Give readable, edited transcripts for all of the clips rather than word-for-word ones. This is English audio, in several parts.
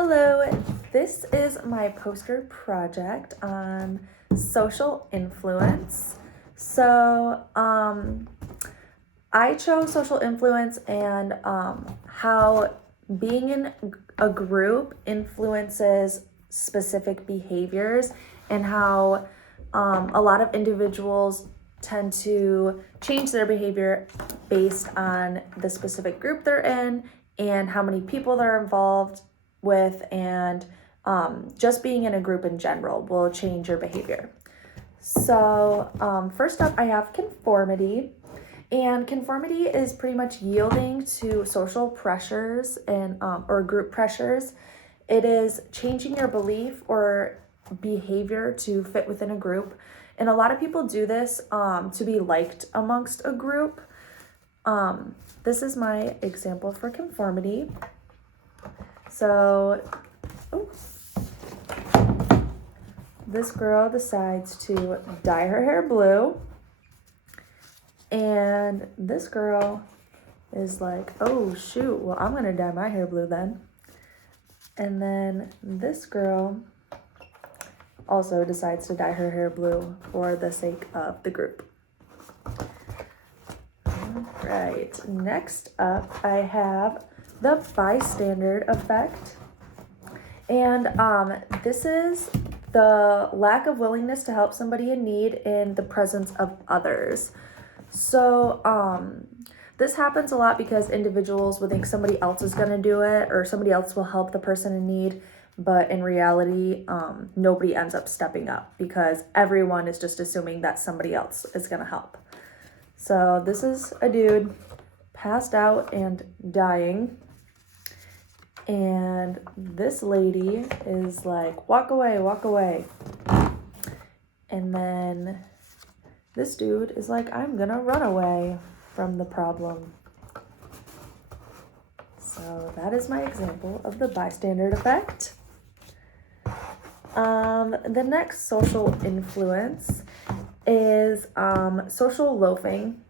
Hello, this is my poster project on social influence. I chose social influence and how being in a group influences specific behaviors and how a lot of individuals tend to change their behavior based on the specific group they're in and how many people they're involved with, and just being in a group in general will change your behavior. So first up, I have conformity. And conformity is pretty much yielding to social pressures and or group pressures. It is changing your belief or behavior to fit within a group. And a lot of people do this to be liked amongst a group. This is my example for conformity. So, this girl decides to dye her hair blue. And this girl is like, oh shoot, well, I'm gonna dye my hair blue then. And then this girl also decides to dye her hair blue for the sake of the group. All right, next up I have the bystander effect. And this is the lack of willingness to help somebody in need in the presence of others. So this happens a lot because individuals will think somebody else is going to do it or somebody else will help the person in need. But in reality, nobody ends up stepping up because everyone is just assuming that somebody else is going to help. So this is a dude passed out and dying. And this lady is like, walk away, walk away. And then this dude is like, I'm gonna run away from the problem. So that is my example of the bystander effect. The next social influence is social loafing.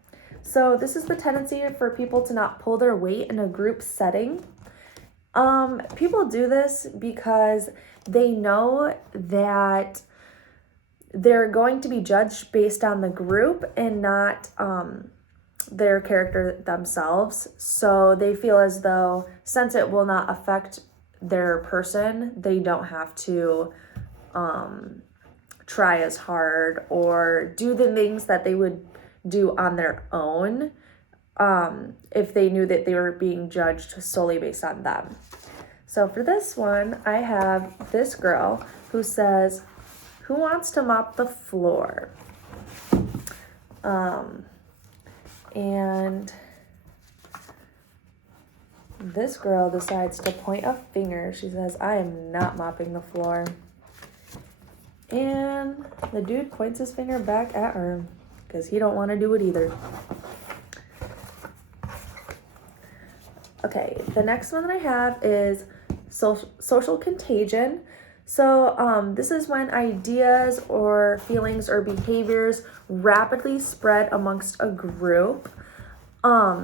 So this is the tendency for people to not pull their weight in a group setting. People do this because they know that they're going to be judged based on the group and not their character themselves. So they feel as though since it will not affect their person, they don't have to try as hard or do the things that they would do on their own if they knew that they were being judged solely based on them. So for this one, I have this girl who says, who wants to mop the floor? And this girl decides to point a finger. She says, I am not mopping the floor. And the dude points his finger back at her because he don't want to do it either. Okay, the next one that I have is social contagion. So this is when ideas or feelings or behaviors rapidly spread amongst a group. A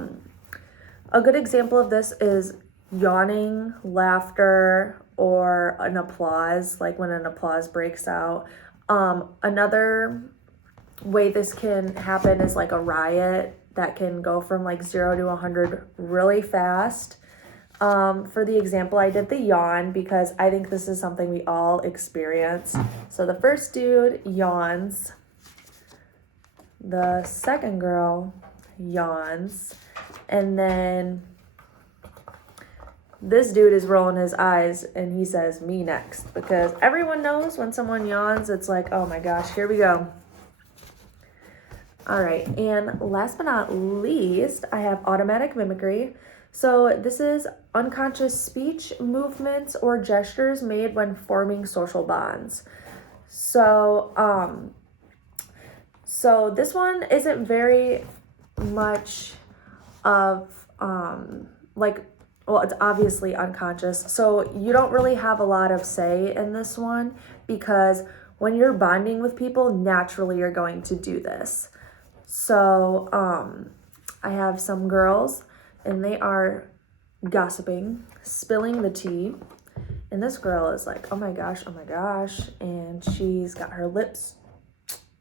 good example of this is yawning, laughter, or an applause, like when an applause breaks out. Another way this can happen is like a riot that can go from like 0 to 100 really fast. For the example, I did the yawn because I think this is something we all experience. So the first dude yawns. The second girl yawns. And then this dude is rolling his eyes and he says, me next. Because everyone knows when someone yawns, it's like, oh my gosh, here we go. All right, and last but not least, I have automatic mimicry. So this is unconscious speech, movements, or gestures made when forming social bonds. So this one isn't very much of it's obviously unconscious. So you don't really have a lot of say in this one because when you're bonding with people, naturally you're going to do this. So I have some girls and they are gossiping, spilling the tea, And this girl is like, oh my gosh, and she's got her lips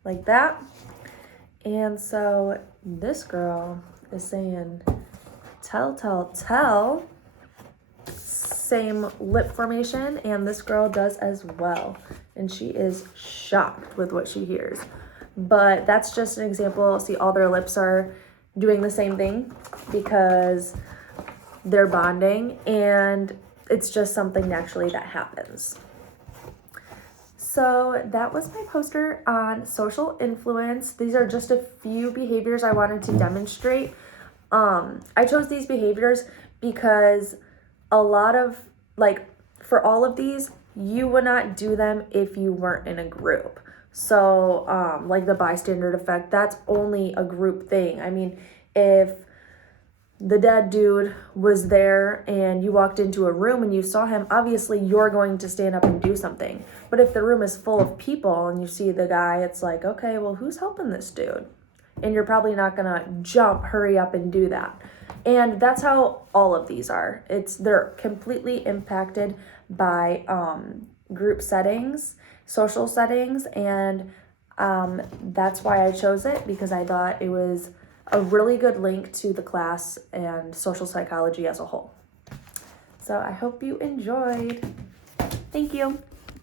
like that. And so this girl is saying, tell, same lip formation, and this girl does as well. And she is shocked with what she hears. But that's just an example. See, all their lips are doing the same thing because they're bonding, and it's just something naturally that happens. So that was my poster on social influence. These are just a few behaviors I wanted to demonstrate. I chose these behaviors because a lot of, like, for all of these, you would not do them if you weren't in a group. So, like the bystander effect, that's only a group thing. I mean, if the dead dude was there and you walked into a room and you saw him, obviously you're going to stand up and do something. But if the room is full of people and you see the guy, it's like, okay, well, who's helping this dude? And you're probably not gonna jump, hurry up and do that. And that's how all of these are. They're completely impacted by group settings, social settings, and that's why I chose it, because I thought it was a really good link to the class and social psychology as a whole. So I hope you enjoyed. Thank you.